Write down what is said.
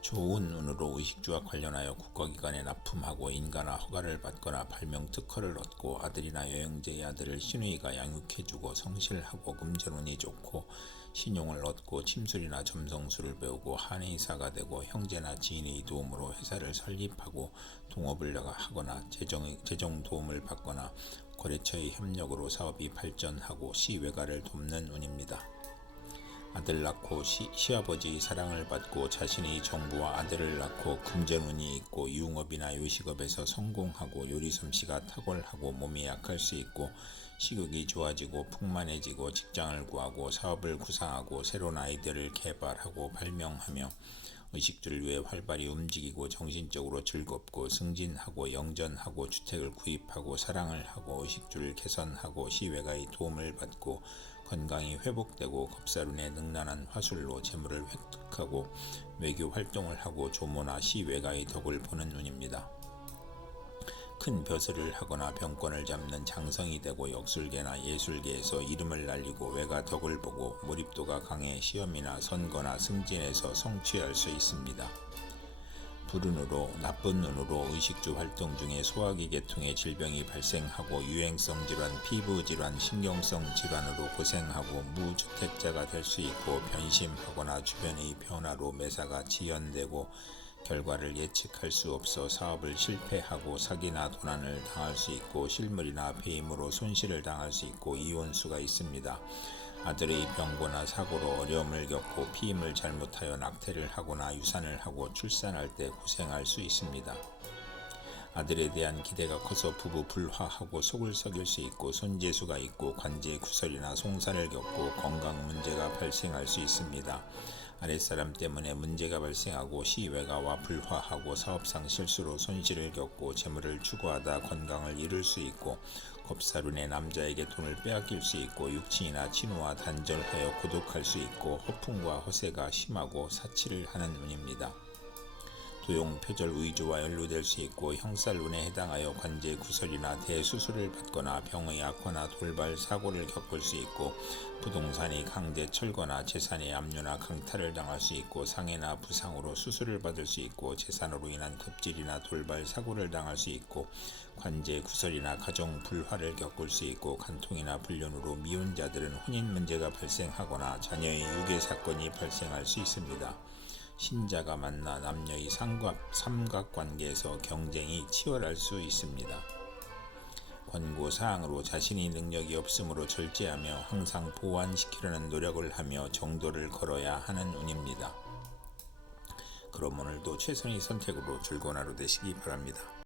좋은 운으로 의식주와 관련하여 국가기관에 납품하고 인가나 허가를 받거나 발명 특허를 얻고 아들이나 여행제의 아들을 신우이가 양육해주고 성실하고 금전운이 좋고 신용을 얻고 침술이나 점성술을 배우고 한의사가 되고 형제나 지인의 도움으로 회사를 설립하고 동업을 하거나 재정, 재정 도움을 받거나 거래처의 협력으로 사업이 발전하고 시외가를 돕는 운입니다. 아들 낳고 시, 시아버지의 사랑을 받고 자신의 정부와 아들을 낳고 금전운이 있고 유흥업이나 요식업에서 성공하고 요리 솜씨가 탁월하고 몸이 약할 수 있고 식욕이 좋아지고 풍만해지고 직장을 구하고 사업을 구상하고 새로운 아이디어를 개발하고 발명하며 의식주를 위해 활발히 움직이고 정신적으로 즐겁고 승진하고 영전하고 주택을 구입하고 사랑을 하고 의식주를 개선하고 시외가의 도움을 받고 건강이 회복되고 겁사룬의 능란한 화술로 재물을 획득하고 외교 활동을 하고 조모나 시외가의 덕을 보는 운입니다. 큰 벼슬을 하거나 병권을 잡는 장성이 되고 역술계나 예술계에서 이름을 날리고 외가 덕을 보고 몰입도가 강해 시험이나 선거나 승진에서 성취할 수 있습니다. 불운으로 나쁜 눈으로 의식주 활동 중에 소화기 계통의 질병이 발생하고 유행성 질환, 피부 질환, 신경성 질환으로 고생하고 무주택자가 될 수 있고 변심하거나 주변의 변화로 매사가 지연되고 결과를 예측할 수 없어 사업을 실패하고 사기나 도난을 당할 수 있고 실물이나 배임으로 손실을 당할 수 있고 이혼수가 있습니다. 아들의 병고나 사고로 어려움을 겪고 피임을 잘못하여 낙태를 하거나 유산을 하고 출산할 때 고생할 수 있습니다. 아들에 대한 기대가 커서 부부 불화하고 속을 썩일 수 있고 손재수가 있고 관제 구설이나 송사를 겪고 건강 문제가 발생할 수 있습니다. 아랫사람 때문에 문제가 발생하고 시외가와 불화하고 사업상 실수로 손실을 겪고 재물을 추구하다 건강을 잃을 수 있고 겁사룬의 남자에게 돈을 빼앗길 수 있고 육친이나 친우와 단절하여 고독할 수 있고 허풍과 허세가 심하고 사치를 하는 운입니다. 도용, 표절, 의조와 연루될 수 있고 형살운에 해당하여 관제 구설이나 대수술을 받거나 병의 악화나 돌발 사고를 겪을 수 있고 부동산이 강제 철거나 재산의 압류나 강탈을 당할 수 있고 상해나 부상으로 수술을 받을 수 있고 재산으로 인한 급질이나 돌발 사고를 당할 수 있고 관제 구설이나 가정 불화를 겪을 수 있고 간통이나 불륜으로 미혼자들은 혼인 문제가 발생하거나 자녀의 유괴 사건이 발생할 수 있습니다. 신자가 만나 남녀의 삼각, 삼각관계에서 경쟁이 치열할 수 있습니다. 권고 사항으로 자신이 능력이 없으므로 절제하며 항상 보완시키려는 노력을 하며 정도를 걸어야 하는 운입니다. 그럼 오늘도 최선의 선택으로 즐거운 하루 되시기 바랍니다.